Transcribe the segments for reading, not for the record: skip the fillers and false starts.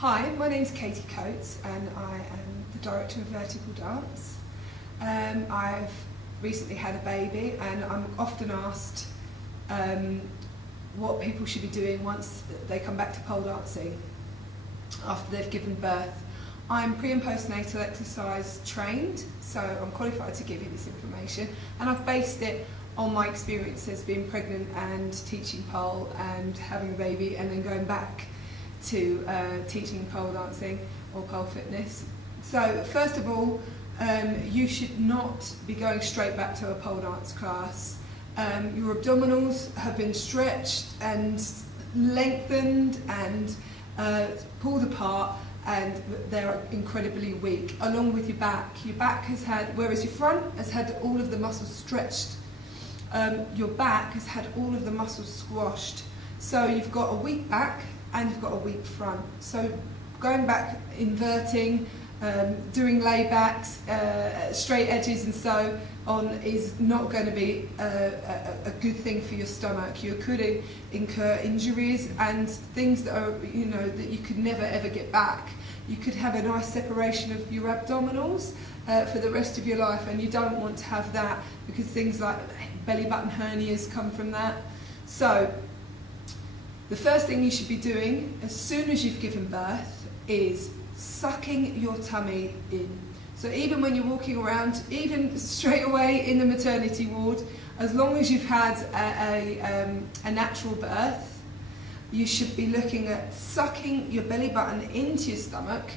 Hi, my name's Katie Coates and I am the Director of Vertical Dance. I've recently had a baby and I'm often asked what people should be doing once they come back to pole dancing after they've given birth. I'm pre and postnatal exercise trained, so I'm qualified to give you this information, and I've based it on my experiences being pregnant and teaching pole and having a baby and then going back to teaching pole dancing or pole fitness. So first of all, you should not be going straight back to a pole dance class. Your abdominals have been stretched and lengthened and pulled apart, and they're incredibly weak, along with your back. Your back has had, whereas your front has had all of the muscles stretched, your back has had all of the muscles squashed. So you've got a weak back and you've got a weak front. So going back, inverting, doing laybacks, straight edges and so on is not going to be a good thing for your stomach. You could incur injuries and things that are, that you could never ever get back. You could have a nice separation of your abdominals for the rest of your life, and you don't want to have that because things like belly button hernias come from that. So the first thing you should be doing as soon as you've given birth is sucking your tummy in. So even when you're walking around, even straight away in the maternity ward, as long as you've had a natural birth, you should be looking at sucking your belly button into your stomach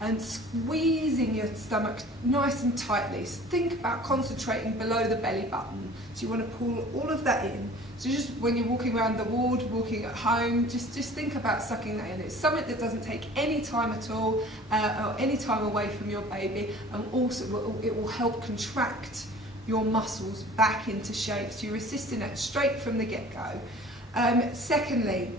and squeezing your stomach nice and tightly. So think about concentrating below the belly button. So you want to pull all of that in. So just when you're walking around the ward, walking at home, just think about sucking that in. It's something that doesn't take any time at all, or any time away from your baby, and also it will help contract your muscles back into shape. So you're assisting that straight from the get-go. Secondly,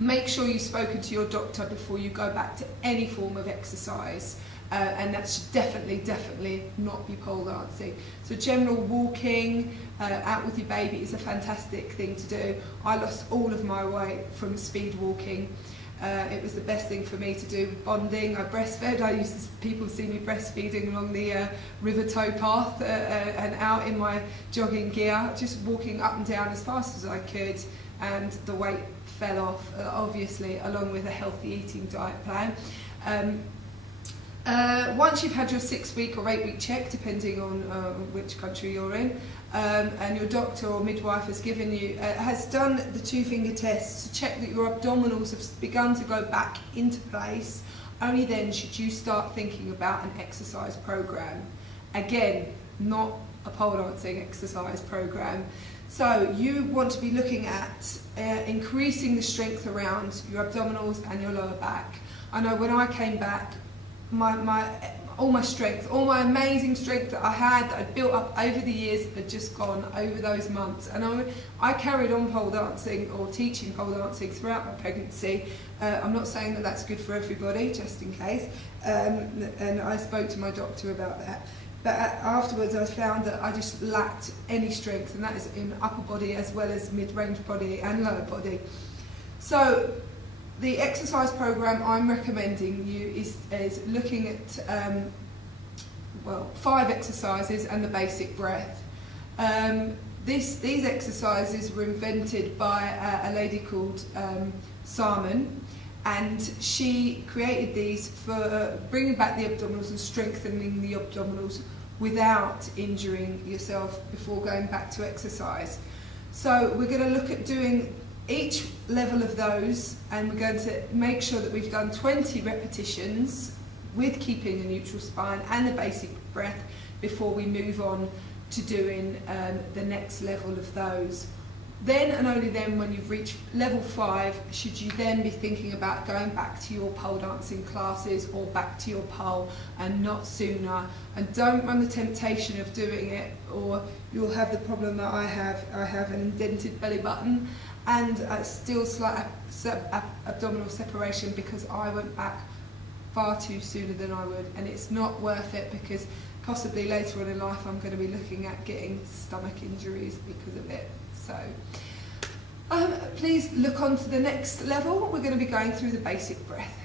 make sure you've spoken to your doctor before you go back to any form of exercise, and that should definitely not be pole dancing. So general walking out with your baby is a fantastic thing to do. I lost all of my weight from speed walking. It was the best thing for me to do with bonding. I breastfed. People see me breastfeeding along the river tow path and out in my jogging gear, just walking up and down as fast as I could, and the weight fell off, obviously, along with a healthy eating diet plan. Once you've had your 6-week or 8-week check, depending on which country you're in, and your doctor or midwife has given you, has done the 2-finger test to check that your abdominals have begun to go back into place, only then should you start thinking about an exercise program. Again, not a pole dancing exercise program. So you want to be looking at increasing the strength around your abdominals and your lower back. I know when I came back, all my strength, all my amazing strength that I had, that I'd built up over the years, had just gone over those months. And I carried on pole dancing or teaching pole dancing throughout my pregnancy. I'm not saying that that's good for everybody, just in case. And I spoke to my doctor about that. But afterwards I found that I just lacked any strength, and that is in upper body as well as mid-range body and lower body. So the exercise program I'm recommending you is looking at 5 exercises and the basic breath. These exercises were invented by a lady called Salmon, and she created these for bringing back the abdominals and strengthening the abdominals without injuring yourself before going back to exercise. So we're going to look at doing each level of those, and we're going to make sure that we've done 20 repetitions with keeping a neutral spine and the basic breath before we move on to doing the next level of those. Then and only then, when you've reached level 5, should you then be thinking about going back to your pole dancing classes or back to your pole, and not sooner. And don't run the temptation of doing it, or you'll have the problem that I have. I have an indented belly button and still slight abdominal separation because I went back far too sooner than I would, and it's not worth it because possibly later on in life I'm going to be looking at getting stomach injuries because of it. So please look on to the next level. We're going to be going through the basic breath.